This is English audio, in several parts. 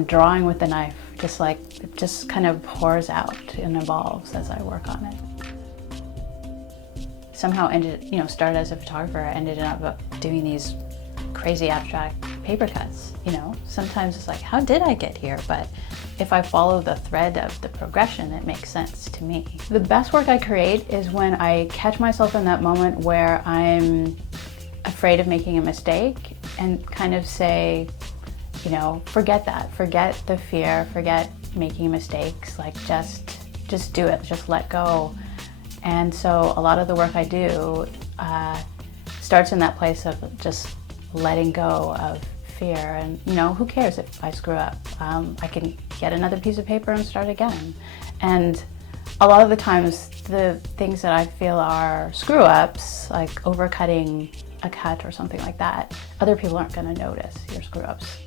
I'm drawing with the knife, just like, it just kind of pours out and evolves as I work on it. Somehow started as a photographer, I ended up doing these crazy abstract paper cuts, Sometimes it's like, how did I get here? But if I follow the thread of the progression, it makes sense to me. The best work I create is when I catch myself in that moment where I'm afraid of making a mistake and kind of say, forget that, forget the fear, forget making mistakes, like just do it, just let go. And so a lot of the work I do starts in that place of just letting go of fear. And who cares if I screw up? I can get another piece of paper and start again. And a lot of the times the things that I feel are screw ups, like overcutting a cut or something like that, other people aren't going to notice your screw ups.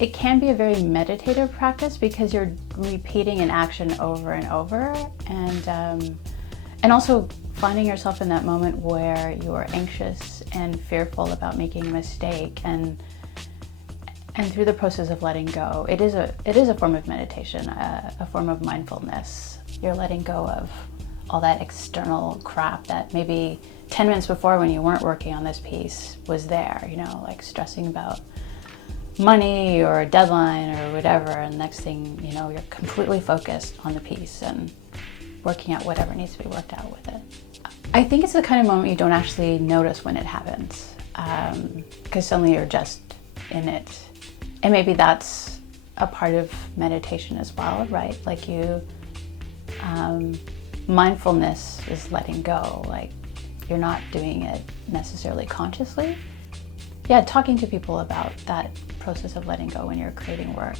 It can be a very meditative practice because you're repeating an action over and over, and also finding yourself in that moment where you're anxious and fearful about making a mistake, and through the process of letting go, it is a form of meditation, a form of mindfulness. You're letting go of all that external crap that maybe 10 minutes before, when you weren't working on this piece, was there, like stressing about money or a deadline or whatever, and next thing you're completely focused on the piece and working out whatever needs to be worked out with it. I think it's the kind of moment you don't actually notice when it happens, because suddenly you're just in it. And maybe that's a part of meditation as well, right? Like mindfulness is letting go, like you're not doing it necessarily consciously. Yeah, talking to people about that process of letting go when you're creating work.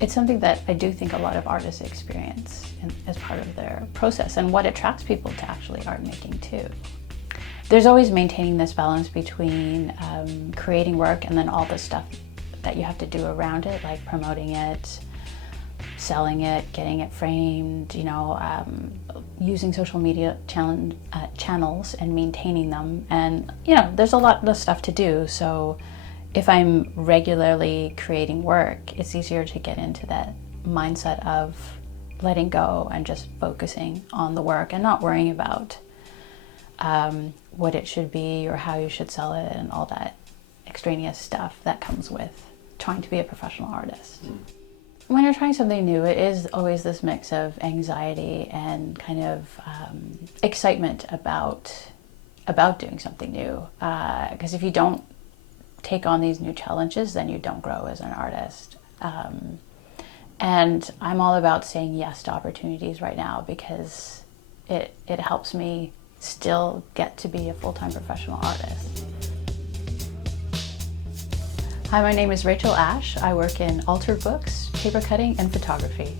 It's something that I do think a lot of artists experience as part of their process, and what attracts people to actually art making too. There's always maintaining this balance between creating work and then all the stuff that you have to do around it, like promoting it, selling it, getting it framed, using social media channels and maintaining them. And there's a lot of stuff to do. So if I'm regularly creating work, it's easier to get into that mindset of letting go and just focusing on the work and not worrying about what it should be or how you should sell it and all that extraneous stuff that comes with trying to be a professional artist. When you're trying something new, it is always this mix of anxiety and kind of excitement about doing something new. Because if you don't take on these new challenges, then you don't grow as an artist. And I'm all about saying yes to opportunities right now because it helps me still get to be a full-time professional artist. Hi, my name is Rachael Ashe. I work in altered books, paper cutting, and photography.